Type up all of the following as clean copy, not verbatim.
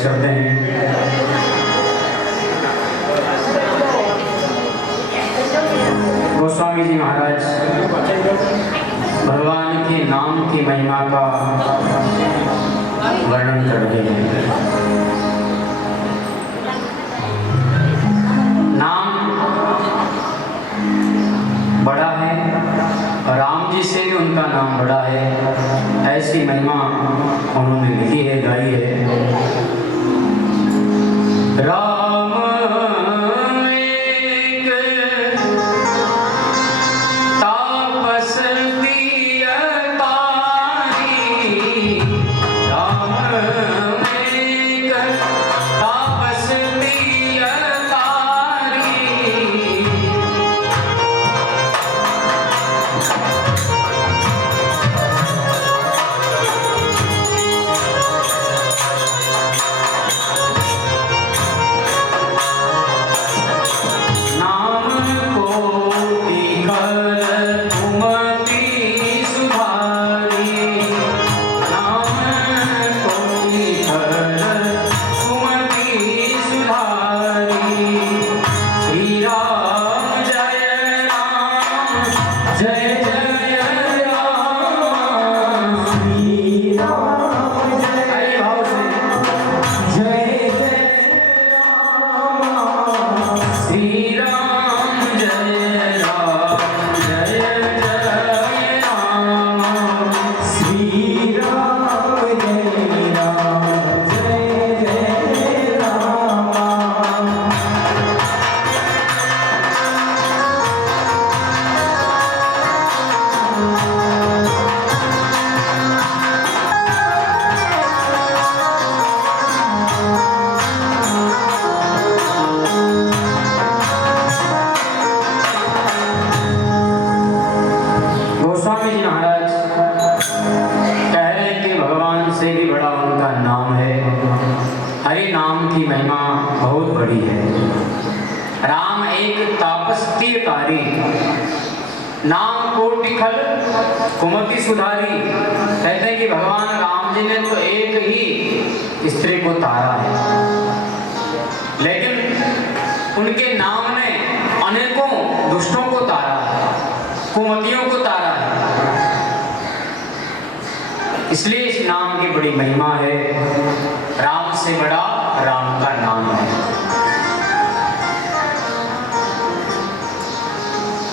प्रयास करते हैं। गोस्वामी जी महाराज भगवान के नाम की महिमा का वर्णन कर रहे हैं। नाम बड़ा है, राम जी से भी उनका नाम बड़ा है, ऐसी महिमा उन्होंने लिखी है, गाई है। राम एक तापस दिय तारी, राम एक तापस दिय तारी, नाम कोटि खल कुमति सुधारी। कहते हैं कि भगवान राम जी ने तो एक ही स्त्री को तारा है, लेकिन उनके नाम ने अनेकों दुष्टों को तारा है, कुमतियों को तारा है। इसलिए इस नाम की बड़ी महिमा है। राम से बड़ा राम का नाम है।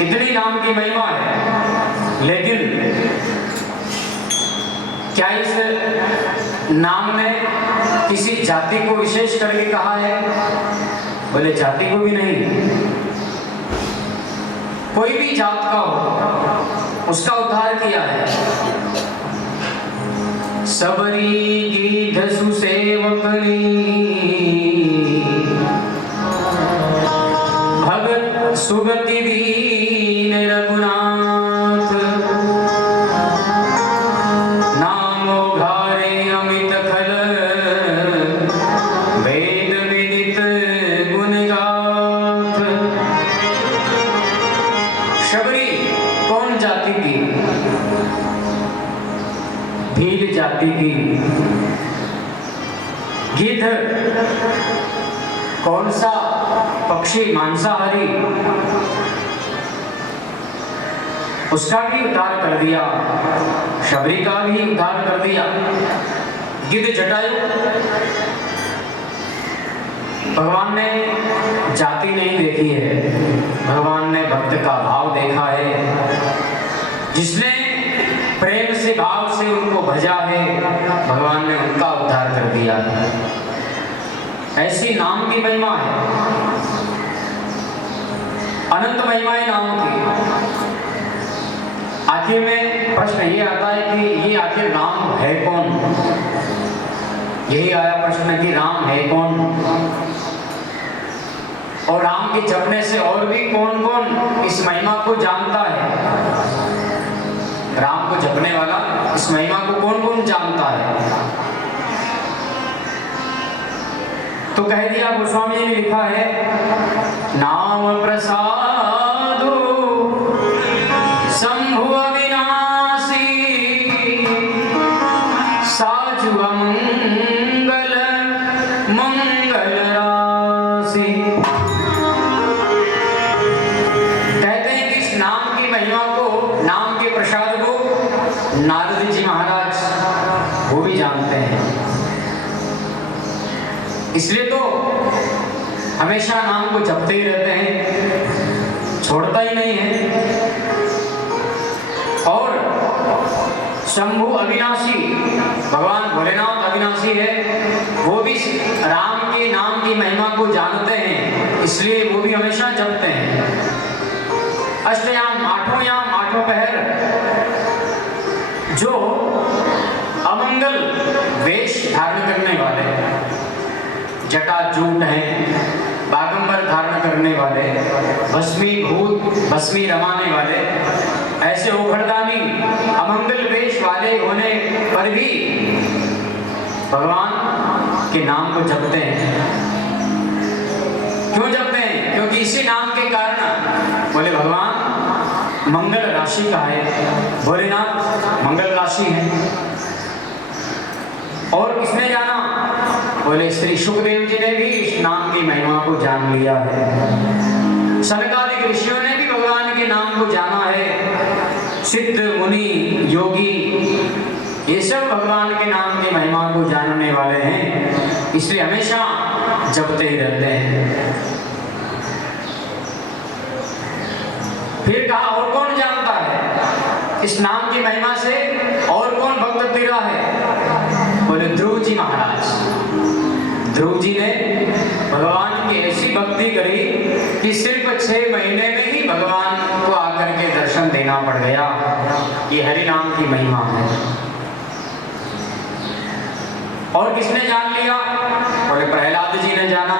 इतनी नाम की महिमा है, लेकिन क्या इस नाम ने किसी जाति को विशेष करके कहा है? बोले जाति को भी नहीं, कोई भी जात का हो उसका उद्धार किया है। सबरी गीध सुसेवकनी भगत सुगति दीन रघुनाथ, नामो घारे अमित खल वेद विदित गुण गाथ। शबरी कौन जाति की? भील जाति की। गिद्ध कौन सा पक्षी? मांसाहारी। उसका भी उद्धार कर दिया, शबरी का भी उद्धार कर दिया। गिद्ध जटायु, भगवान ने जाति नहीं देखी है, भगवान ने भक्त का भाव देखा है। जिसने प्रेम से भाव से उनको भजा है, भगवान ने उनका उद्धार कर दिया। ऐसी नाम की महिमा है, अनंत महिमाएं नाम की। आखिर में प्रश्न ये आता है कि ये आखिर राम है कौन? यही आया प्रश्न कि राम है कौन, और राम के जपने से और भी कौन कौन इस महिमा को जानता है? राम को जपने वाला इस महिमा को कौन कौन जानता है? तो कह दिया, गोस्वामी जी ने लिखा है, नाम प्रसादो शंभु अविनाशी साजु अमंगल इसलिए तो हमेशा नाम को जपते ही रहते हैं, छोड़ता ही नहीं है। और शंभु अविनाशी, भगवान भोलेनाथ अविनाशी है, वो भी राम के नाम की महिमा को जानते हैं, इसलिए वो भी हमेशा जपते हैं। अष्टयाम, आठों याम, आठों पहर जो अमंगल वेश धारण करने वाले, जटाजूट हैं, बागंबर धारण करने वाले, भस्मीभूत भस्मी रमाने वाले, ऐसे ओखड़दानी अमंगल वेश वाले होने पर भी भगवान के नाम को जपते हैं। क्यों जपते हैं? क्योंकि इसी नाम के कारण बोले भगवान मंगल राशि का है, भोलेनाथ मंगल राशि है। और किसने जाना? बोले श्री सुखदेव जी ने भी इस नाम की महिमा को जान लिया है। सनकादिक ऋषियों ने भी भगवान के नाम को जाना है। सिद्ध मुनि योगी ये सब भगवान के नाम की महिमा को जानने वाले हैं, इसलिए हमेशा जपते ही रहते हैं। फिर कहा और कौन जानता है इस नाम की महिमा से, और कौन भक्त तेरा है? बोले ध्रुव जी महाराज। ध्रुव जी ने भगवान की ऐसी भक्ति करी कि सिर्फ 6 महीने में ही भगवान को आकर के दर्शन देना पड़ गया। ये हरि नाम की महिमा है। और किसने जान लिया? बोले प्रहलाद जी ने जाना।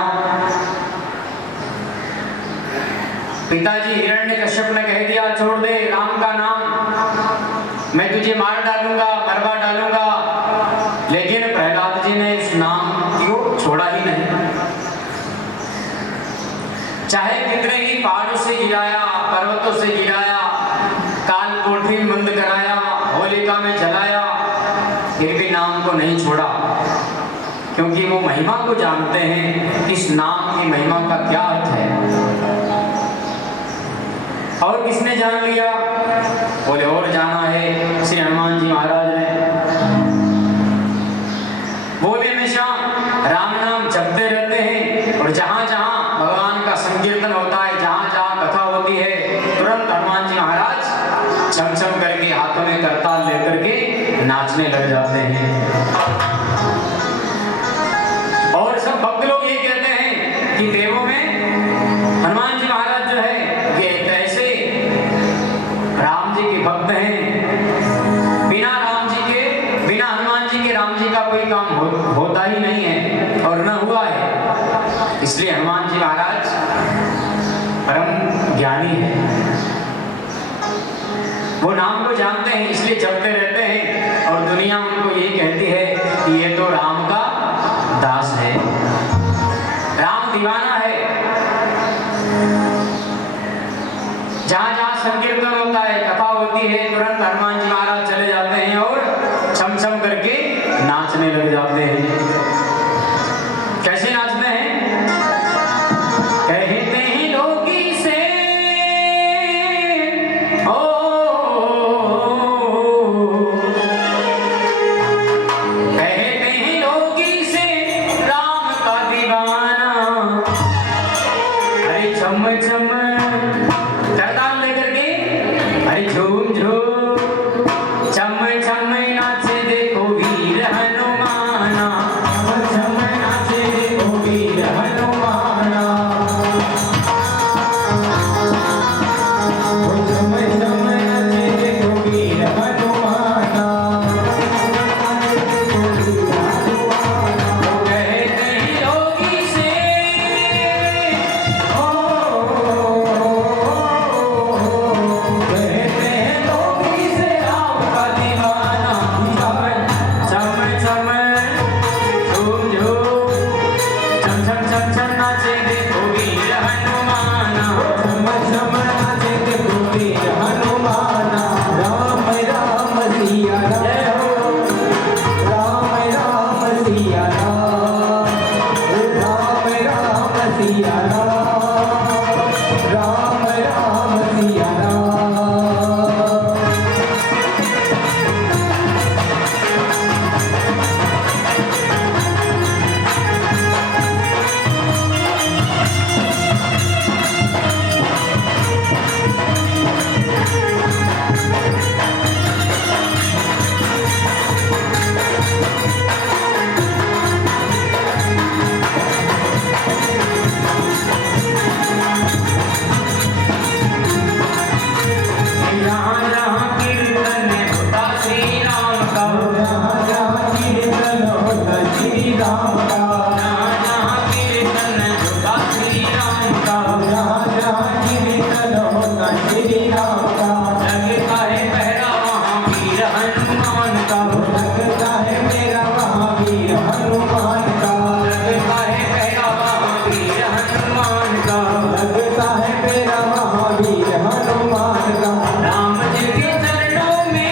पिताजी हिरण्यकश्यप ने कह दिया छोड़ दे राम का नाम, मैं तुझे मार डालूंगा, मरवा डालूंगा, लेकिन प्रहलाद जी ने इस नाम को छोड़ा ही नहीं। चाहे कितने ही पहाड़ों से गिराया, पर्वतों से गिराया, काल कोठरी में बंद कराया, होलिका में जलाया, फिर भी नाम को नहीं छोड़ा, क्योंकि वो महिमा को जानते हैं कि इस नाम की महिमा का क्या अर्थ है। और किसने जान लिया? बोले और जाना है श्री हनुमान जी महाराज ने। वो भी हमेशा राम नाम जपते रहते हैं, और जहां जहां भगवान का संकीर्तन होता है, जहां जहां कथा होती है, तुरंत हनुमान जी महाराज छम छम करके हाथों में करताल लेकर के नाचने लग जाते हैं। और सब भक्त लोग ये कहते हैं कि देवों में हनुमान जी महाराज जो है ये ऐसे राम जी के भक्त हैं, बिना हनुमान जी के राम जी का कोई काम होता ही नहीं है और न हुआ है। इसलिए हनुमान जी महाराज परम ज्ञानी है, वो नाम को जानते हैं, इसलिए जपते रहते हैं। और दुनिया उनको ये कहती है कि ये तो राम का दास है, राम दीवाना है। जहां जहां संकीर्तन होता है, कथा होती है, तुरंत हनुमान जी महाराज चले जाते हैं और छम छम करके नाचने लग जाते हैं। कैसे नाचते हैं? कहते हैं लोगी से ओ, कहते हैं लोगी से राम का दीवाना, अरे छम छम करताल लेकर के, अरे झूम झूम छम छम नाचे देखो वीर हनुमाना। श्री राम का, जहाँ जहाँ कीर्तन होता श्री राम का, जहाँ जहाँ कीर्तन होता श्री राम का, लगता है पहरा वहाँ वीर हनुमान का, लगता है मेरा वहाँ वीर हनुमान का, लगता है पहरा वहाँ वीर हनुमान का, लगता है मेरा वहाँ वीर हनुमान का। राम जी के चरणों में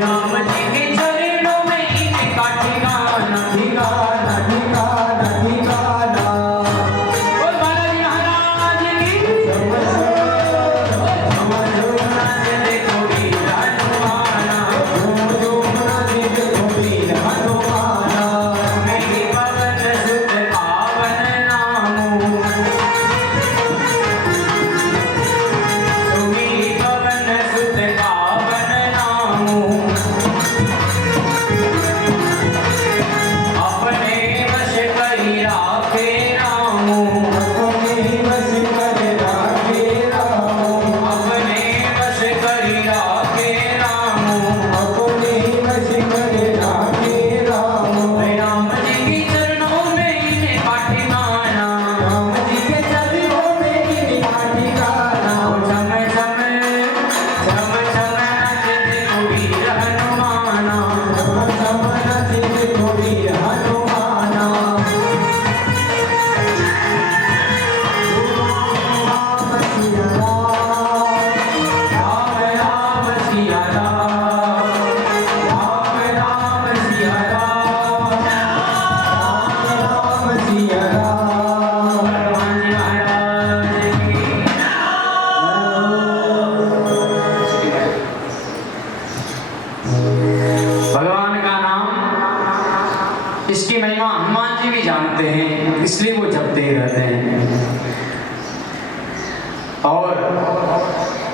राम जी के चरणों में इनका ठिकाना, ठिकाना ठिकाना ठिकाना, बोल बालाजी महाराज की देखो वीर हनुमाना, वीर हनुमाना, मेरी पवन सुत पावन नामो, मेरी पवन सुत पावन नामो, अपने वश करी राखे रामो, अपने वश कर राखे रामो, अपने वश करी राखे रामो, अपने वश कर राखे रामो। राम जी के चरणों में इनका ठिकाना, राम जी के चरणों में इनका ठिकाना, झम झम नाच देखो वीर हनुमाना, समन सिद्ध वीर हनुमाना। राम सिया राम राम सिया राम, राम राम सिया राम, राम सिया राम। हनुमान जी महाराज की। भगवान का नाम, इसकी महिमा हनुमान जी भी जानते हैं, इसलिए वो जपते ही रहते हैं। और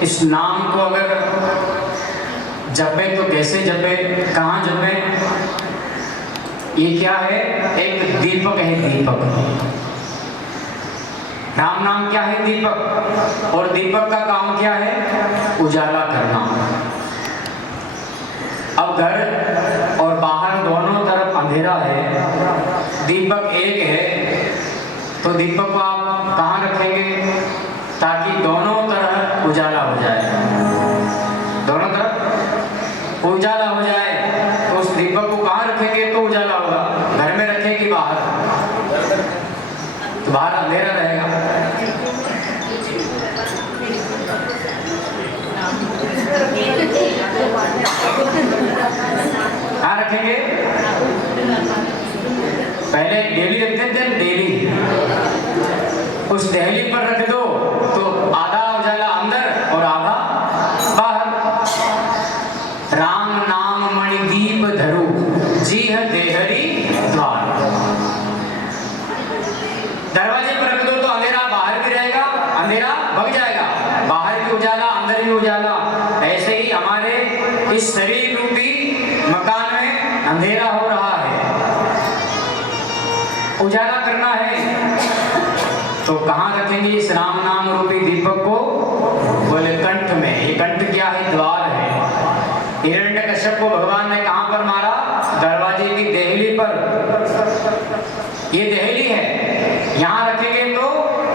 इस नाम को अगर जपे तो कैसे जपे, कहाँ जपे? ये क्या है? एक दीपक है, दीपक। राम नाम क्या है? दीपक। और दीपक का काम क्या है? उजाला करना। अब घर और बाहर दोनों तरफ अंधेरा है, दीपक एक है, तो दीपक को आप कहाँ रखेंगे ताकि दोनों तरफ उजाला हो जाए? दोनों तरफ उजाला हो जाए तो उस दीपक को कहाँ रखेंगे तो उजाला होगा? घर में रखेंगे बाहर, तो बाहर अंधेरा रहेगा। कहाँ रखेंगे? पहले डेली रखते थे, डेली उस डेली पर रख दो तो आधा उजाला अंदर और आधा बाहर। राम नाम मणि दीप धरु, जी है देहरी द्वार। दरवाजे पर रख दो तो अंधेरा बाहर भी रहेगा, अंधेरा भग जाएगा, बाहर भी उजाला अंदर भी उजाला। ऐसे ही हमारे इस शरीर रूपी मकान में अंधेरा हो रहा है, उजाला करना है, तो कहाँ रखेंगे इस राम नाम रूपी दीपक को? बोले कंठ में। ये कंठ क्या है? द्वार है। हिरण्यकश्यप को भगवान ने कहाँ पर मारा? दरवाजे की देहली पर। ये देहली है, यहाँ रखेंगे तो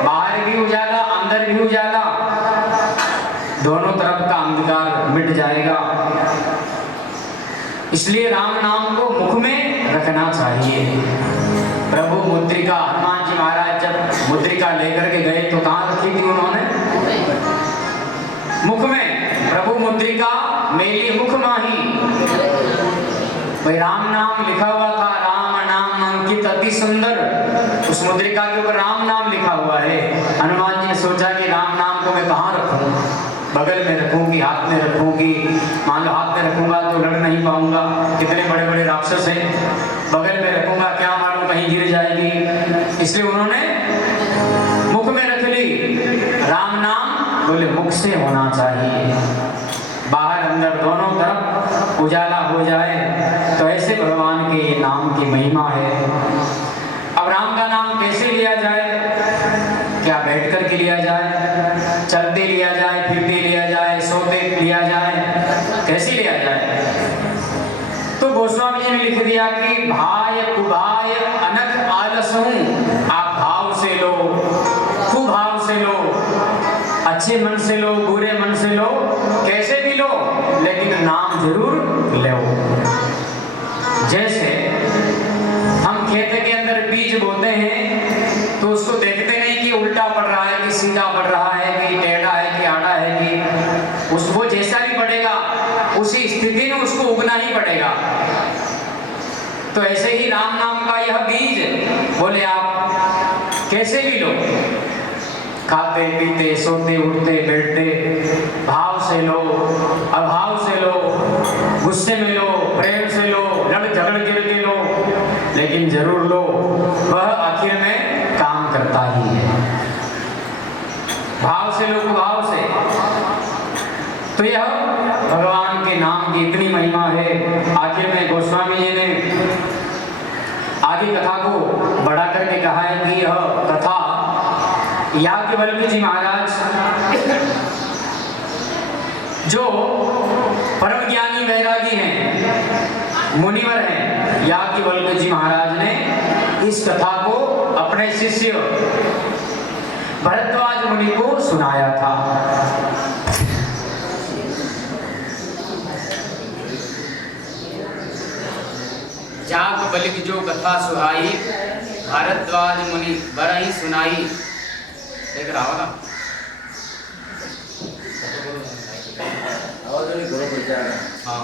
बाहर भी उजाला अंदर भी उजाला, दोनों तरफ का अंधकार मिट जाएगा। इसलिए राम नाम को मुख में रखना चाहिए। प्रभु मुद्रिका, हनुमान जी महाराज जब मुद्रिका लेकर के गए तो कहाँ रखी थी उन्होंने? मुख में। प्रभु मुद्रिका मेरी मुख माही। भाई राम नाम लिखा हुआ था, राम नाम अंकित अति सुंदर, उस मुद्रिका के ऊपर राम नाम लिखा हुआ है। हनुमान जी ने सोचा कि राम नाम को मैं कहाँ रखूं? बगल में रखूंगी, हाथ में रखूंगी, मान लो हाथ में रखूंगा तो लड़ नहीं पाऊंगा, कितने बड़े बड़े राक्षस हैं। बगल में रखूंगा क्या मालूम कहीं गिर जाएगी, इसलिए उन्होंने मुख में रख ली। राम नाम बोले मुख से होना चाहिए, बाहर अंदर दोनों तरफ उजाला हो जाए। तो ऐसे भगवान के नाम की महिमा है। अब राम का नाम कैसे लिया जाए? क्या बैठ कर के लिया जाए, चलते लिया जाए, फिरते लिया जाए, सोते लिया जाए, कैसे लिया जाए। तो गोस्वामी जी ने लिख दिया कि भाय कुभाय अनख आलसहूं, आप भाव से लो, कुभाव से लो, अच्छे मन से लो, बुरे मन से लो, कैसे भी लो, लेकिन नाम जरूर लो। जैसे हम खेत के अंदर बीज बोते हैं तो उसको देखते नहीं कि उल्टा पड़ रहा है कि सीधा पड़ रहा है कि टेढ़ा है कि आड़ा है कि उसको जैसा भी पड़ेगा उसी स्थिति में उसको उगना ही पड़ेगा। तो ऐसे ही राम नाम का यह बीज बोले आप कैसे भी लो, खाते पीते सोते उठते बैठते भाव से लो, अभाव से लो, गुस्से में लो, प्रेम से लो, लड़ झगड़ के लो, लेकिन जरूर लो, वह आखिर में काम करता ही है। भाव से लो, भाव से। तो यह भगवान के नाम की इतनी महिमा है। आखिर में गोस्वामी जी ने आगे कथा को बढ़ा करके कहा है कि यह कथा याज्ञवल्क्य जी महाराज जो परम ज्ञानी वैरागी हैं, मुनिवर हैं, याज्ञवल्क्य जी महाराज ने इस कथा को अपने शिष्य भरद्वाज मुनि को सुनाया था। याज्ञवल्क्य जो कथा सुहाई, भारद्वाज मुनि बरहि सुनाई। देख रहा होगा हाँ।